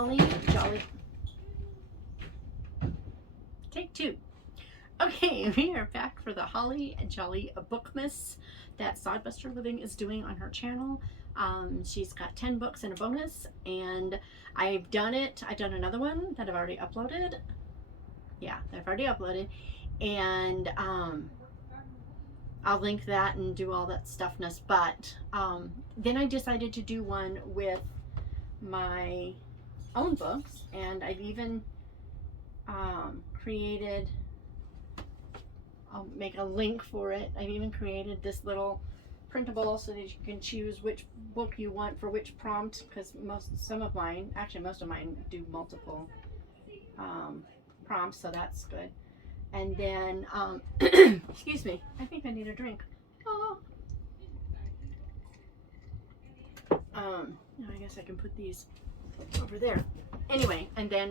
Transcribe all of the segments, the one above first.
Holly Jolly. Take two. Okay, we are back for the Holly Jolly Bookmas that Sodbuster Living is doing on her channel. She's got 10 books and a bonus, and I've done it. I've done another one that I've already uploaded. Yeah, I've already uploaded, and I'll link that and do all that stuffness. But then I decided to do one with my own books, and I've even created, I'll make a link for it. I've even created this little printable so that you can choose which book you want for which prompt, because most of mine do multiple prompts, so that's good. And then excuse me, I think I need a drink. Oh. I guess I can put these over there. Anyway, and then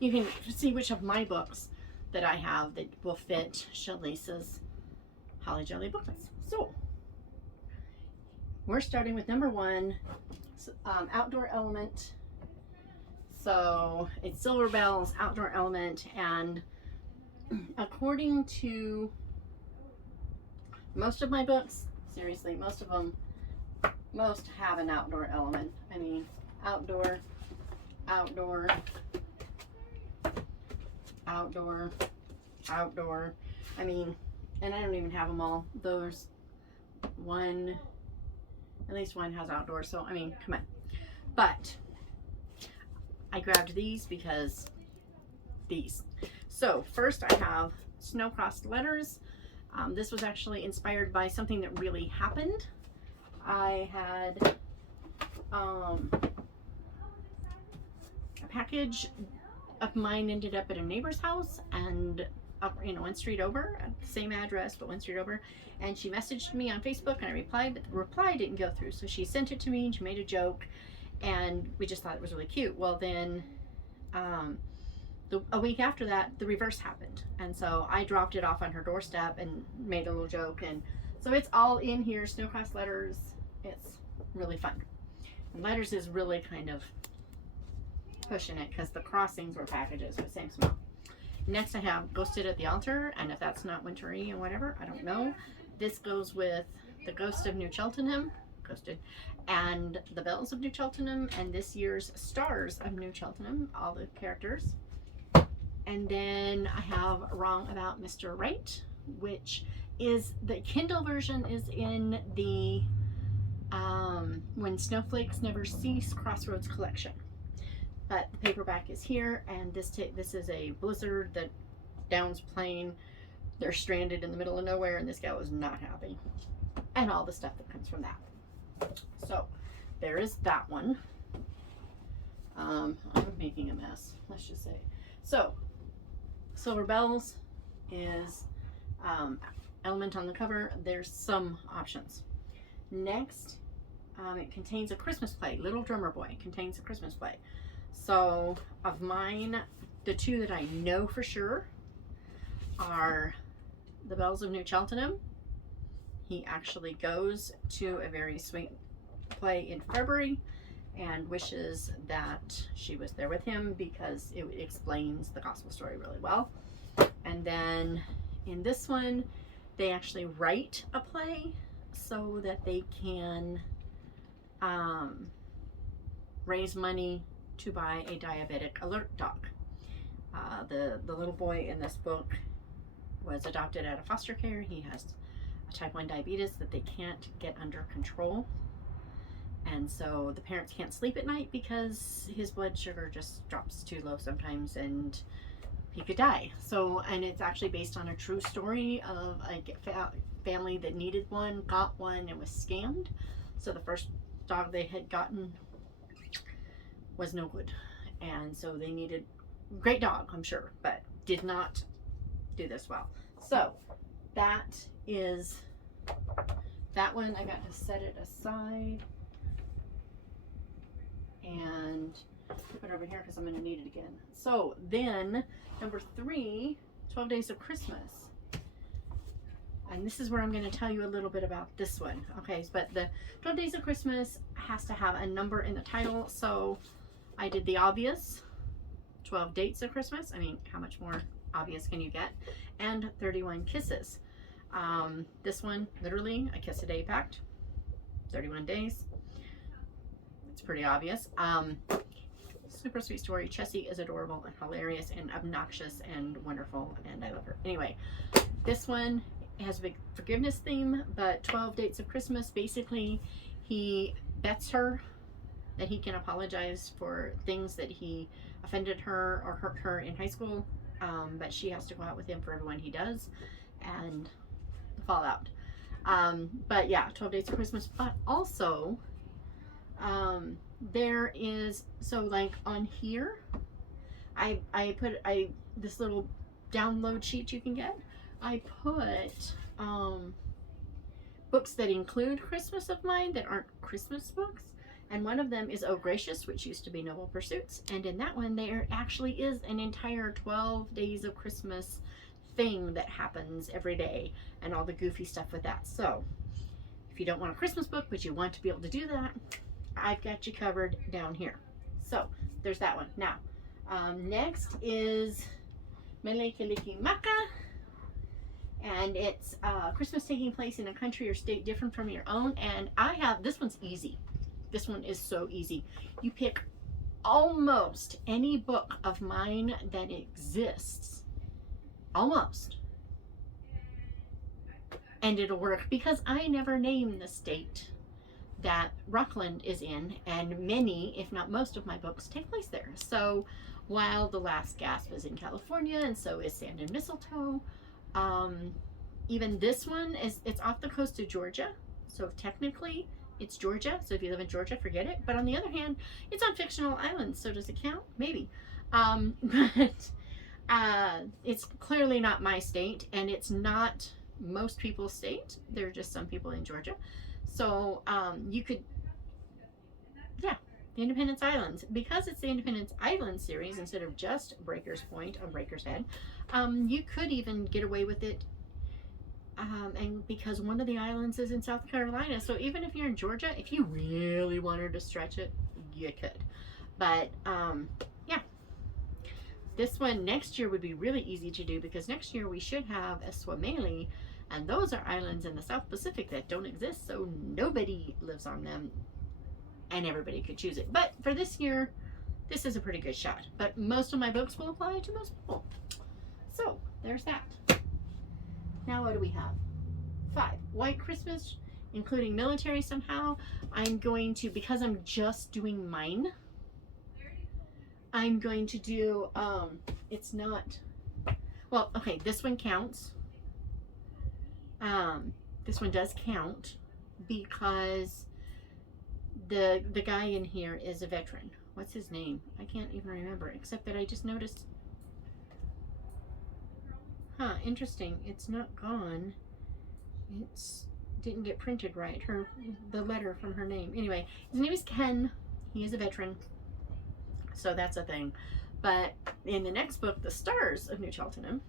you can see which of my books that I have that will fit Shalisa's Holly Jolly Bookmas. So we're starting with number 1, outdoor element. So it's Silver Bells, outdoor element, and according to most of my books, seriously, most have an outdoor element. I mean, outdoor, outdoor, outdoor, outdoor. I mean, and I don't even have them all. There's one, at least one has outdoor. So, I mean, come on. But I grabbed these because these. So first I have Snow-Crossed Letters. This was actually inspired by something that really happened. I had a package of mine ended up at a neighbor's house, and one street over, same address but one street over, and she messaged me on Facebook, and I replied, but the reply didn't go through. So she sent it to me and she made a joke, and we just thought it was really cute. Well, then a week after that, the reverse happened, and so I dropped it off on her doorstep and made a little joke, and so it's all in here. Snow-Crossed Letters. It's really fun. And Letters is really kind of pushing it because the crossings were packages with same smell. Next I have Ghosted at the Altar, and if that's not wintry and whatever, I don't know. This goes with the Ghost of New Cheltenham, Ghosted, and the Bells of New Cheltenham, and this year's Stars of New Cheltenham, all the characters. And then I have Wrong About Mr. Right, which is the Kindle version is in the When Snowflakes Never Cease Crossroads collection. But the paperback is here, and this is a blizzard that Downs plane. They're stranded in the middle of nowhere, and this gal is not happy. And all the stuff that comes from that. So there is that one. I'm making a mess, let's just say. So Silver Bells is element on the cover. There's some options. Next, it contains a Christmas play. Little Drummer Boy contains a Christmas play. So of mine, the two that I know for sure are the Bells of New Cheltenham. He actually goes to a very sweet play in February and wishes that she was there with him because it explains the gospel story really well. And then in this one, they actually write a play so that they can raise money to buy a diabetic alert dog. The little boy in this book was adopted out of foster care. He has a type 1 diabetes that they can't get under control. And so the parents can't sleep at night because his blood sugar just drops too low sometimes and he could die. So, and it's actually based on a true story of a family that needed one, got one, and was scammed. So the first dog they had gotten was no good. And so they needed, great dog, I'm sure, but did not do this well. So that is that one. I got to set it aside and put it over here because I'm going to need it again. So then number 3, 12 Days of Christmas. And this is where I'm going to tell you a little bit about this one. Okay, but the 12 Days of Christmas has to have a number in the title, so I did the obvious, 12 Dates of Christmas. I mean, how much more obvious can you get? And 31 Kisses. This one, literally, a kiss a day pact, 31 days. It's pretty obvious. Super sweet story. Chessie is adorable and hilarious and obnoxious and wonderful, and I love her. Anyway, this one has a big forgiveness theme, but 12 Dates of Christmas, basically he bets her that he can apologize for things that he offended her or hurt her in high school, but she has to go out with him for everyone he does, and the fallout. But yeah, 12 Dates of Christmas. But also there is, so like on here I put this little download sheet you can get. I put books that include Christmas of mine that aren't Christmas books, and one of them is Oh Gracious, which used to be Noble Pursuits, and in that one there actually is an entire 12 Days of Christmas thing that happens every day and all the goofy stuff with that. So if you don't want a Christmas book but you want to be able to do that, I've got you covered down here. So there's that one. Now next is Mele Kalikimaka, and it's Christmas taking place in a country or state different from your own. And I have, this one's easy. This one is so easy. You pick almost any book of mine that exists, almost, and it'll work, because I never name the state that Rockland is in, and many, if not most, of my books take place there. So while The Last Gasp is in California, and so is Sand and Mistletoe, even this one it's off the coast of Georgia, so technically it's Georgia. So if you live in Georgia, forget it. But on the other hand, it's on fictional islands, so does it count? Maybe. But it's clearly not my state, and it's not most people's state. There are just some people in Georgia. So you could, yeah, the Independence Islands. Because it's the Independence Islands series instead of just Breaker's Point or Breaker's Head, you could even get away with it. And because one of the islands is in South Carolina, so even if you're in Georgia, if you really wanted to stretch it, you could. But yeah, this one next year would be really easy to do, because next year we should have a Swameli, and those are islands in the South Pacific that don't exist, so nobody lives on them, and everybody could choose it. But for this year, this is a pretty good shot. But most of my books will apply to most people. So there's that. Now what do we have? 5. White Christmas, including military somehow. I'm going to, because I'm just doing mine, I'm going to do, it's not, well, okay, this one counts. This one does count because the guy in here is a veteran. What's his name? I can't even remember, except that I just noticed. Huh, interesting. It's not gone. It's didn't get printed right. The letter from her name. Anyway, his name is Ken. He is a veteran. So that's a thing. But in the next book, The Stars of New Cheltenham,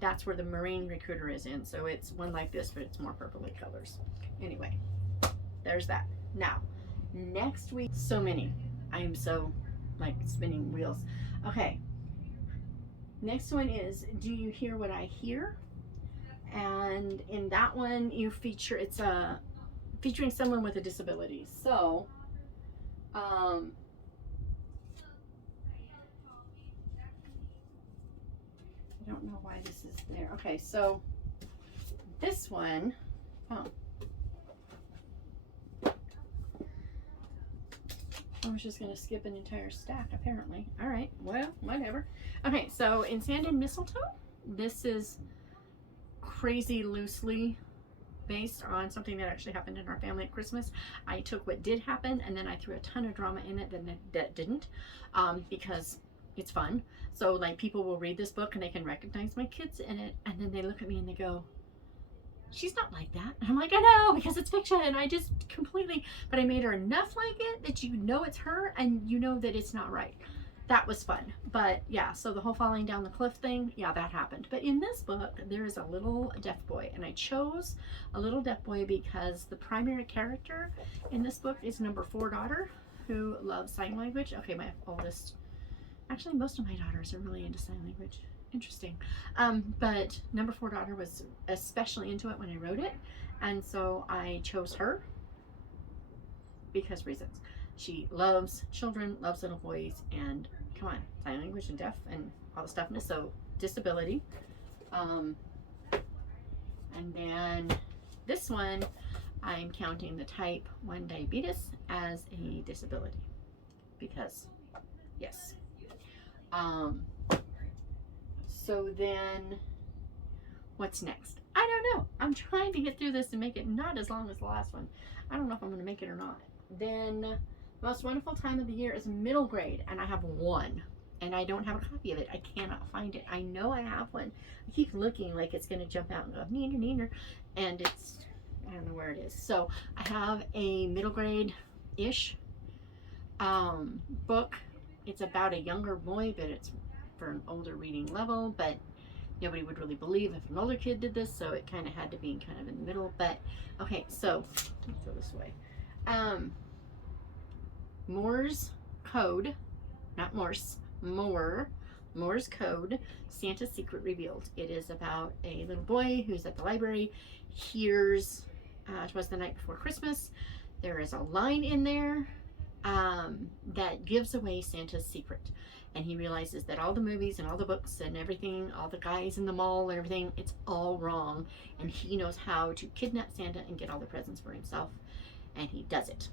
that's where the Marine recruiter is in. So it's one like this, but it's more purpley colors. Anyway, there's that. Now, next week, so many. I am so like spinning wheels. Okay. Next one is Do You Hear What I Hear? And in that one you feature, it's featuring someone with a disability. So I don't know why this is there. Okay, so this one, I was just going to skip an entire stack, apparently. All right, well, whatever. Okay, so in Sand and Mistletoe, this is crazy loosely based on something that actually happened in our family at Christmas. I took what did happen and then I threw a ton of drama in it that didn't, because it's fun. So like people will read this book and they can recognize my kids in it, and then they look at me and they go, she's not like that. And I'm like, I know, because it's fiction. And I just completely, but I made her enough like it that you know it's her and you know that it's not right. that was fun. But yeah, so the whole falling down the cliff thing, yeah, that happened. But in this book, there is a little deaf boy, and I chose a little deaf boy because the primary character in this book is number 4 daughter, who loves sign language. Okay, my oldest, actually most of my daughters are really into sign language. Interesting. But number 4 daughter was especially into it when I wrote it, and so I chose her because reasons. She loves children, loves little boys, and come on, sign language and deaf and all the stuffness, so disability. And then this one, I'm counting the type 1 diabetes as a disability because, yes. So then, what's next? I don't know. I'm trying to get through this and make it not as long as the last one. I don't know if I'm going to make it or not. Then, most wonderful time of the year is middle grade, and I have 1. And I don't have a copy of it. I cannot find it. I know I have one. I keep looking like it's going to jump out and go, neener, neener. And it's, I don't know where it is. So, I have a middle grade-ish book. It's about a younger boy, but it's for an older reading level, but nobody would really believe if an older kid did this, so it kind of had to be kind of in the middle. But okay, so let's throw this away. Morse code, not Morse, Morse code, Santa's secret revealed. It is about a little boy who's at the library, hears, it was the night before Christmas. There is a line in there that gives away Santa's secret. And he realizes that all the movies and all the books and everything, all the guys in the mall and everything, it's all wrong. And he knows how to kidnap Santa and get all the presents for himself. And he does it.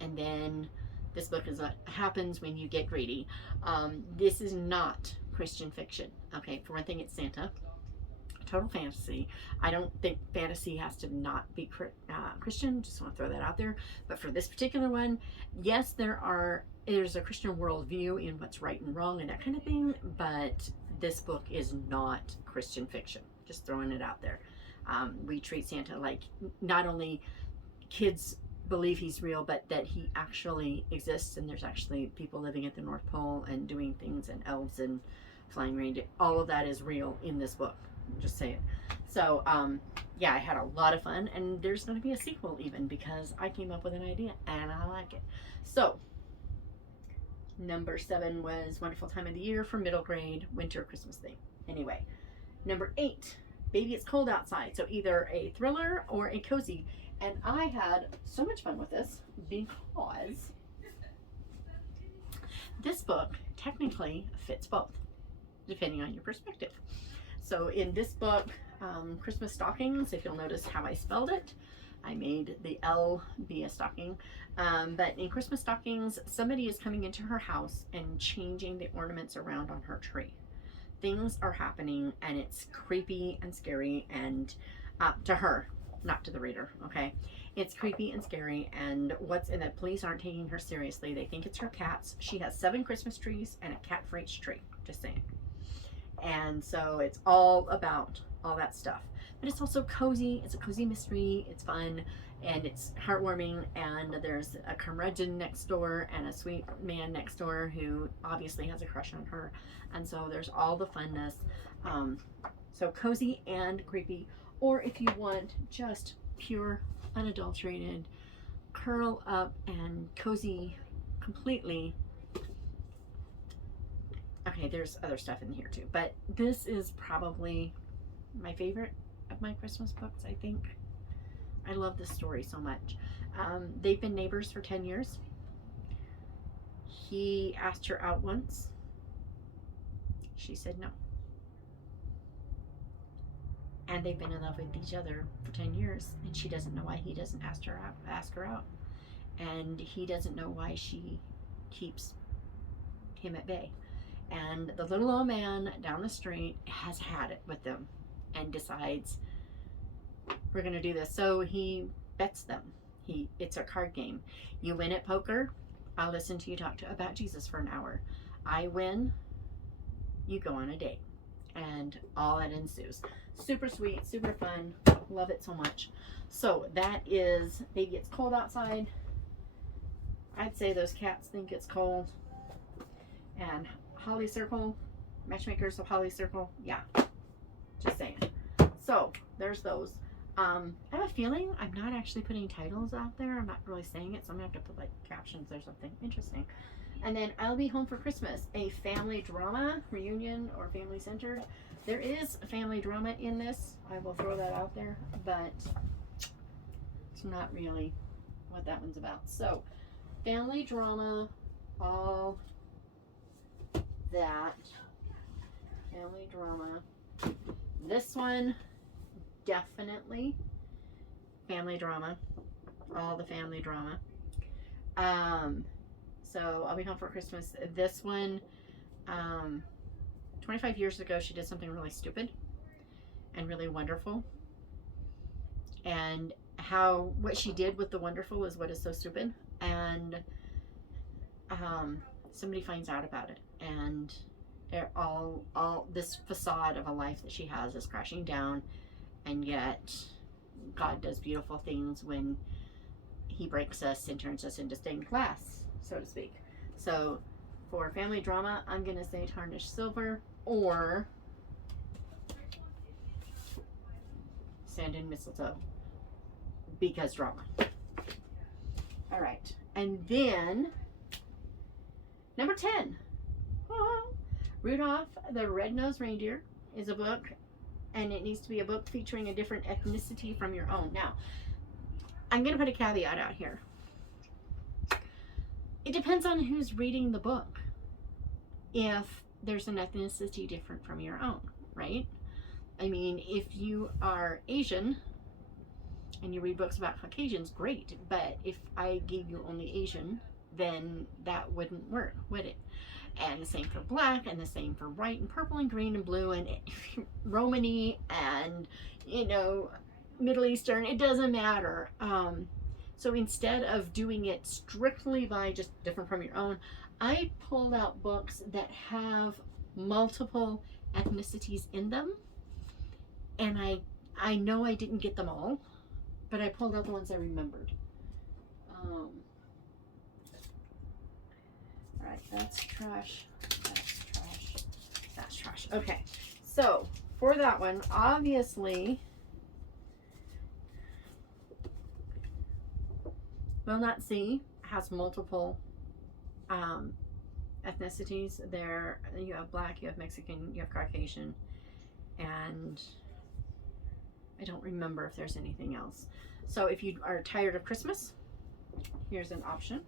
And then this book is what happens when you get greedy. This is not Christian fiction. Okay, for one thing, it's Santa. Total fantasy. I don't think fantasy has to not be Christian. Just want to throw that out there. But for this particular one, yes, there's a Christian worldview in what's right and wrong and that kind of thing, but this book is not Christian fiction. Just throwing it out there. We treat Santa like not only kids believe he's real, but that he actually exists, and there's actually people living at the North Pole and doing things, and elves and flying reindeer. All of that is real in this book. Just saying. So yeah, I had a lot of fun, and there's going to be a sequel even because I came up with an idea and I like it. So number 7 was Wonderful Time of the Year for middle grade, winter Christmas thing. Anyway, number 8, Baby It's Cold Outside. So either a thriller or a cozy, and I had so much fun with this because this book technically fits both depending on your perspective. So in this book, Christmas stockings, if you'll notice how I spelled it, I made the L be a stocking. But in Christmas stockings, somebody is coming into her house and changing the ornaments around on her tree. Things are happening, and it's creepy and scary, and to her, not to the reader, okay? It's creepy and scary, and the police aren't taking her seriously. They think it's her cats. She has 7 Christmas trees and a cat for each tree, just saying. And so it's all about all that stuff, but it's also cozy. It's a cozy mystery. It's fun, and it's heartwarming, and there's a curmudgeon next door and a sweet man next door who obviously has a crush on her, and so there's all the funness. So cozy and creepy, or if you want just pure unadulterated curl up and cozy completely. Okay, there's other stuff in here too, but this is probably my favorite of my Christmas books, I think. I love this story so much. They've been neighbors for 10 years. He asked her out once. She said no. And they've been in love with each other for 10 years, and she doesn't know why he doesn't ask her out. And he doesn't know why she keeps him at bay. And the little old man down the street has had it with them and decides, we're going to do this. So he bets them. It's a card game. You win at poker, I'll listen to you talk about Jesus for an hour. I win, you go on a date. And all that ensues. Super sweet, super fun. Love it so much. So that is Baby It's Cold Outside. I'd say those cats think it's cold. And Holly Circle, Matchmakers of Holly Circle, yeah, just saying. So there's those. I have a feeling I'm not actually putting titles out there. I'm not really saying it, so I'm gonna have to put like captions or something interesting. And then I'll Be Home for Christmas, a family drama, reunion or family centered. There is a family drama in this. I will throw that out there, but it's not really what that one's about. So family drama, all that. Family drama. This one, definitely family drama. All the family drama. So I'll Be Home for Christmas. This one, 25 years ago, she did something really stupid and really wonderful. And what she did with the wonderful is what is so stupid. And somebody finds out about it, and all this facade of a life that she has is crashing down, and yet God does beautiful things when he breaks us and turns us into stained glass, so to speak. So for family drama, I'm gonna say Tarnished Silver or Sand and Mistletoe, because drama. All right, and then number 10, Rudolph the Red-Nosed Reindeer is a book, and it needs to be a book featuring a different ethnicity from your own. Now, I'm going to put a caveat out here. It depends on who's reading the book if there's an ethnicity different from your own, right? I mean, if you are Asian and you read books about Caucasians, great. But if I gave you only Asian, then that wouldn't work, would it? And the same for black, and the same for white and purple and green and blue and Romani and, you know, Middle Eastern. It doesn't matter. So instead of doing it strictly by just different from your own, I pulled out books that have multiple ethnicities in them. And I know I didn't get them all, but I pulled out the ones I remembered. Alright, that's trash. That's trash. That's trash. Okay, so for that one, obviously, Will Not See has multiple ethnicities. There, you have black, you have Mexican, you have Caucasian, and I don't remember if there's anything else. So if you are tired of Christmas, here's an option.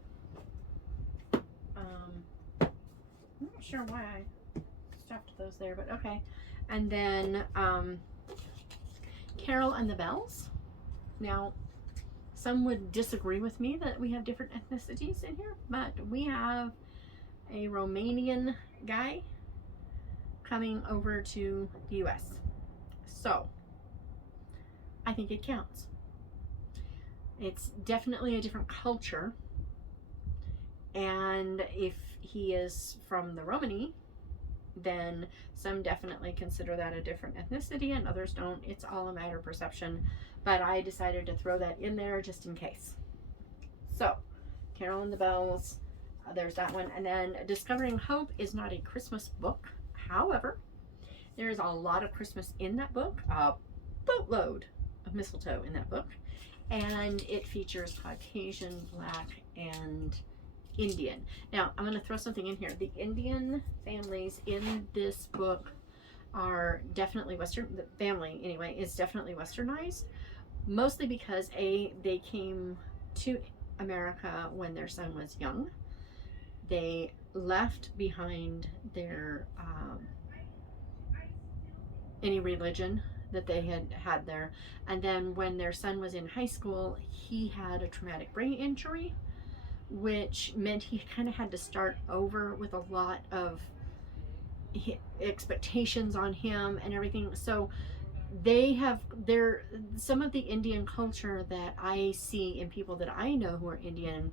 I'm not sure why I stuffed those there, but okay. And then Carol and the Bells. Now, some would disagree with me that we have different ethnicities in here, but we have a Romanian guy coming over to the US. So, I think it counts. It's definitely a different culture. And if he is from the Romani, then some definitely consider that a different ethnicity and others don't. It's all a matter of perception. But I decided to throw that in there just in case. So, Carol and the Bells, there's that one. And then Discovering Hope is not a Christmas book. However, there is a lot of Christmas in that book. A boatload of mistletoe in that book. And it features Caucasian, black, and Indian. Now, I'm going to throw something in here. The Indian families in this book are definitely Western. The family, anyway, is definitely Westernized. Mostly because, they came to America when their son was young. They left behind their any religion that they had there. And then when their son was in high school, he had a traumatic brain injury, which meant he kind of had to start over with a lot of expectations on him and everything. So they have some of the Indian culture that I see in people that I know who are Indian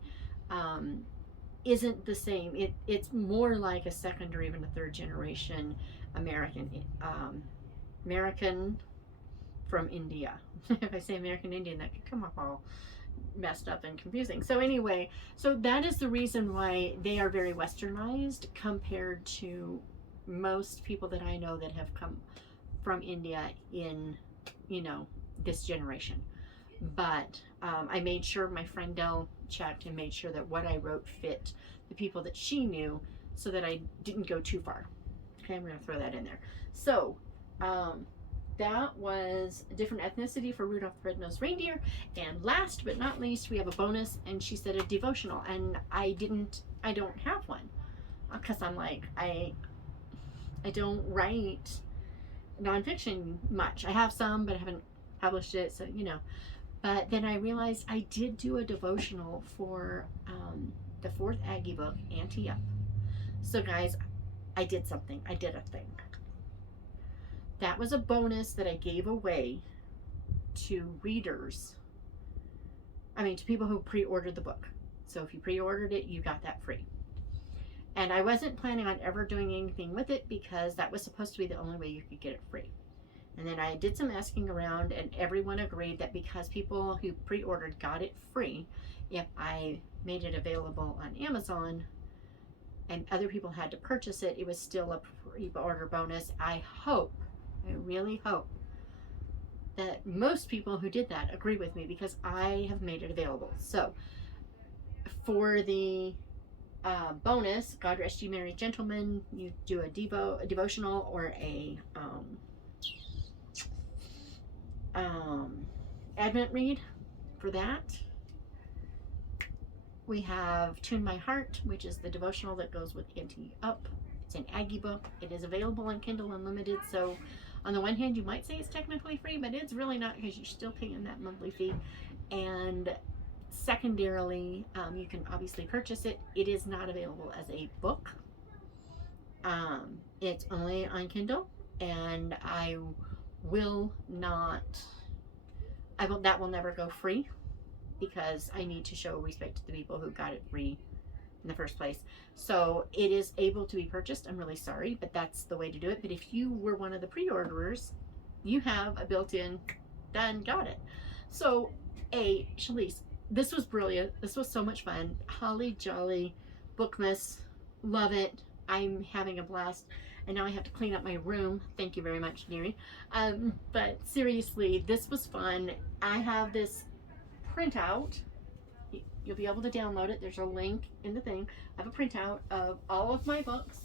isn't the same. It's more like a second or even a third generation American from India. If I say American Indian, that could come up all messed up and confusing. So anyway, so that is the reason why they are very westernized compared to most people that I know that have come from India in, you know, this generation. But I made sure my friend Dell checked and made sure that what I wrote fit the people that she knew, so that I didn't go too far. Okay, I'm going to throw that in there. So that was a different ethnicity for Rudolph the Red-Nosed Reindeer. And last but not least, we have a bonus, and she said a devotional, and I don't have one, because I'm like, I don't write nonfiction much. I have some, but I haven't published it, so you know. But then I realized I did do a devotional for the 4th Aggie book, Ante Up. So guys, I did something. I did a thing. That was a bonus that I gave away to readers. I mean, to people who pre-ordered the book. So if you pre-ordered it, you got that free. And I wasn't planning on ever doing anything with it, because that was supposed to be the only way you could get it free. And then I did some asking around, and everyone agreed that because people who pre-ordered got it free, if I made it available on Amazon and other people had to purchase it, it was still a pre-order bonus. I really hope that most people who did that agree with me, because I have made it available. So for the bonus, God Rest You Merry Gentlemen, you do a devotional or a Advent read for that. We have Tune My Heart, which is the devotional that goes with Ante Up. It's an Aggie book. It is available on Kindle Unlimited, so on the one hand you might say it's technically free, but it's really not, because you're still paying that monthly fee. And secondarily, you can obviously purchase it. It is not available as a book. It's only on Kindle, and that will never go free, because I need to show respect to the people who got it free in the first place. So it is able to be purchased. I'm really sorry, but that's the way to do it. But if you were one of the pre-orderers, you have a built-in, done, got it. So, Shalise, this was brilliant. This was so much fun. Holly jolly Bookmas, love it. I'm having a blast. And now I have to clean up my room. Thank you very much, Neri. But seriously, this was fun. I have this printout. You'll be able to download it. There's a link in the thing. I have a printout of all of my books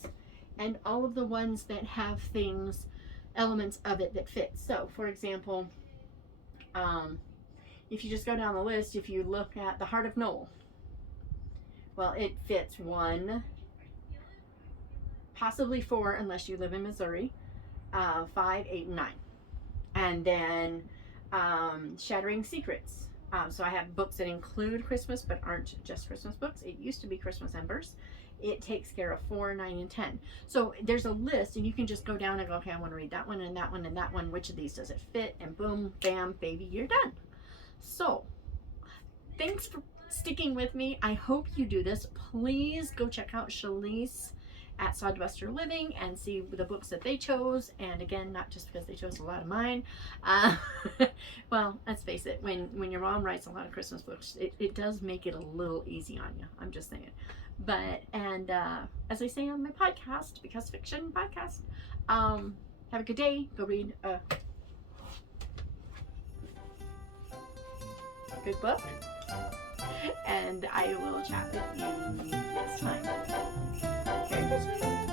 and all of the ones that have things, elements of it that fit. So, for example, if you just go down the list, if you look at The Heart of Noel, well, it fits 1, possibly 4, unless you live in Missouri, 5, 8, and 9. And then Shattering Secrets. So I have books that include Christmas but aren't just Christmas books. It used to be Christmas Embers. It takes care of 4, 9, and 10. So there's a list, and you can just go down and go, okay, I want to read that one and that one and that one. Which of these does it fit? And boom, bam, baby, you're done. So thanks for sticking with me. I hope you do this. Please go check out Shalise at Sodbuster Living and see the books that they chose. And again, not just because they chose a lot of mine. Well, let's face it, when your mom writes a lot of Christmas books, it does make it a little easy on you. I'm just saying. But, and as I say on my podcast, Because Fiction Podcast, have a good day. Go read a good book. And I will chat with you next time. Merry Christmas.